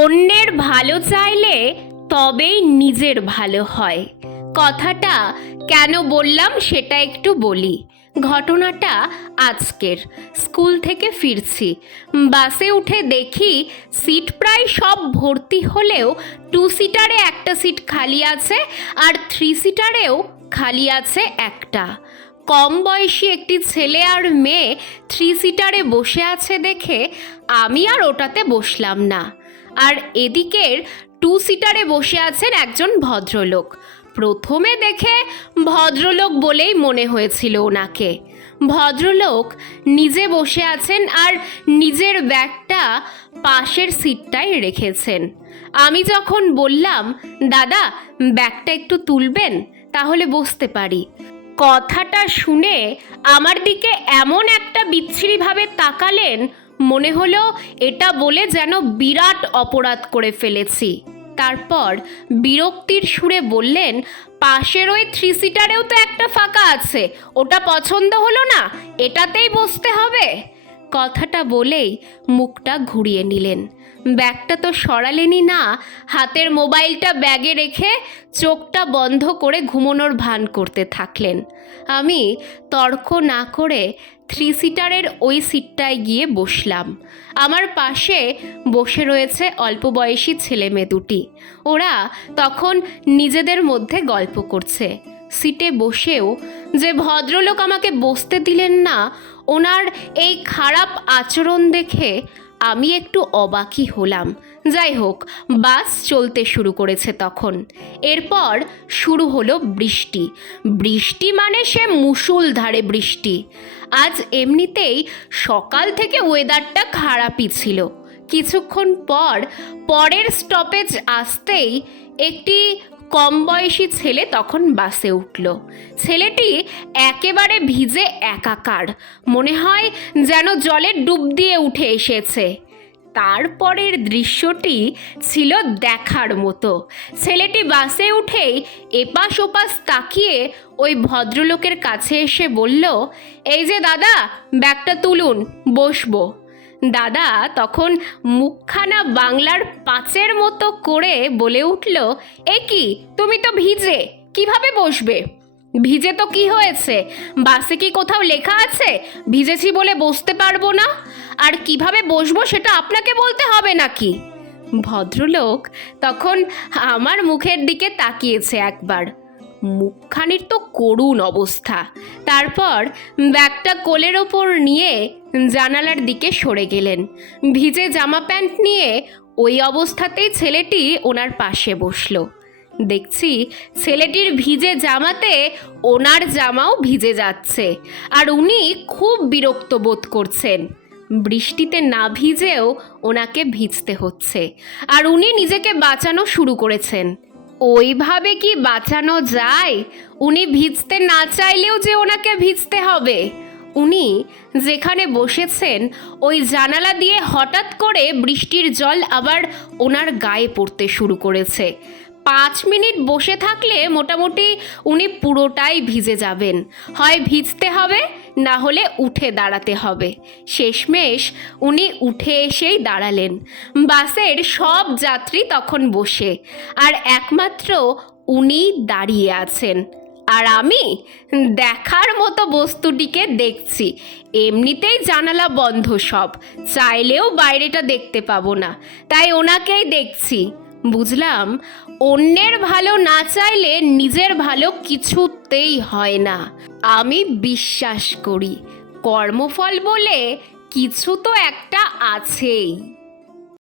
অন্যের ভালো চাইলে তবেই নিজের ভালো হয়। কথাটা কেন বললাম সেটা একটু বলি। ঘটনাটা আজকের। স্কুল থেকে ফিরছি। বাসে উঠে দেখি সিট প্রায় সব ভর্তি হলেও টু সিটারে একটা সিট খালি আছে আর থ্রি সিটারেও খালি আছে একটা। কম বয়সী একটি ছেলে আর মেয়ে থ্রি সিটারে বসে আছে দেখে আমি আর ওটাতে বসলাম না। আর এদিকের টু সিটারে বসে আছেন একজন ভদ্রলোক। প্রথমে দেখে ভদ্রলোক বলেই মনে হয়েছিল ওনাকে। ভদ্রলোক নিজে বসে আছেন আর নিজের ব্যাগটা পাশের সিটটায় রেখেছেন। আমি যখন বললাম, দাদা, ব্যাগটা একটু তুলবেন, তাহলে বসতে পারি। কথাটা শুনে আমার দিকে এমন একটা বিচ্ছিরিভাবে তাকালেন মনে হলো এটা বলে যেন বিরাট অপরাধ করে ফেলেছি। তারপর বিরক্তির সুরে বললেন, পাশের ওই থ্রি সিটারেও তো একটা ফাঁকা আছে, ওটা পছন্দ হলো না, এটাতেই বসতে হবে। কথাটা বলেই মুখটা ঘুরিয়ে নিলেন। ব্যাগটা তো সরালেনই না, হাতের মোবাইলটা ব্যাগে রেখে চোখটা বন্ধ করে ঘুমোনোর ভান করতে থাকলেন। আমি তর্ক না করে থ্রি সিটারের ওই সিটটায় গিয়ে বসলাম। আমার পাশে বসে রয়েছে অল্প বয়সী ছেলে মেয়ে দুটি। ওরা তখন নিজেদের মধ্যে গল্প করছে। সিটে বসেও যে ভদ্রলোক আমাকে বসতে দিলেন না, ওনার এই খারাপ আচরণ দেখে আমি একটু অবাকই হলাম। যাই হোক, বাস চলতে শুরু করেছে তখন। এরপর শুরু হলো বৃষ্টি। বৃষ্টি মানে সে মুষলধারে বৃষ্টি। আজ এমনিতেই সকাল থেকে ওয়েদারটা খারাপই ছিল। কিছুক্ষণ পর পরের স্টপেজ আসতেই একটি কম বয়সী ছেলে তখন বাসে উঠল। ছেলেটি একেবারে ভিজে একাকার, মনে হয় যেন জলে ডুব দিয়ে উঠে এসেছে। তারপরের দৃশ্যটি ছিল দেখার মতো। ছেলেটি বাসে উঠেই এপাশ ওপাশ তাকিয়ে ওই ভদ্রলোকের কাছে এসে বলল, এই যে দাদা, ব্যাগটা তুলুন, বসবো। দাদা তখন মুখখানা বাংলার পাঁচের মতো করে বলে উঠল, এ কি? তুমি তো ভিজে, কীভাবে বসবে? ভিজে তো কি হয়েছে? বাসে কি কোথাও লেখা আছে? ভিজেছি বলে বসতে পারব না? আর কীভাবে বসবো সেটা আপনাকে বলতে হবে নাকি? ভদ্রলোক তখন আমার মুখের দিকে তাকিয়েছে একবার। মুখখানির তো করুণ অবস্থা। তারপর ব্যাগটা কোলের ওপর নিয়ে জানালার দিকে সরে গেলেন। ভিজে জামা প্যান্ট নিয়ে ওই অবস্থাতেই ছেলেটি ওনার পাশে বসল। দেখছি ছেলেটির ভিজে জামাতে ওনার জামাও ভিজে যাচ্ছে আর উনি খুব বিরক্ত বোধ করছেন। বৃষ্টিতে না ভিজেও ওনাকে ভিজতে হচ্ছে আর উনি নিজেকে বাঁচানো শুরু করেছেন। ওইভাবে কি বাঁচানো যায়? উনি ভিজতে না চাইলেও যে ওনাকে ভিজতে হবে। উনি যেখানে বসেছেন, ওই জানালা দিয়ে হঠাৎ করে বৃষ্টির জল আবার ওনার গায়ে পড়তে শুরু করেছে। পাঁচ মিনিট বসে থাকলে মোটামুটি উনি পুরোটাই ভিজে যাবেন। হয় ভিজতে হবে, না হলে উঠে দাঁড়াতে হবে। শেষমেশ উনি উঠে এসেই দাঁড়ালেন। বাসের সব যাত্রী তখন বসে, আর একমাত্র উনি দাঁড়িয়ে আছেন। আর আমি দেখার মতো বস্তুটিকে দেখছি। এমনিতেই জানালা বন্ধ সব, চাইলেও বাইরেটা দেখতে পাবো না। তাই ওনাকেই দেখছি। বুঝলাম, অন্যের ভালো না চাইলে নিজের ভালো কিছুতেই হয় না। আমি বিশ্বাস করি, কর্মফল বলে কিছু তো একটা আছেই।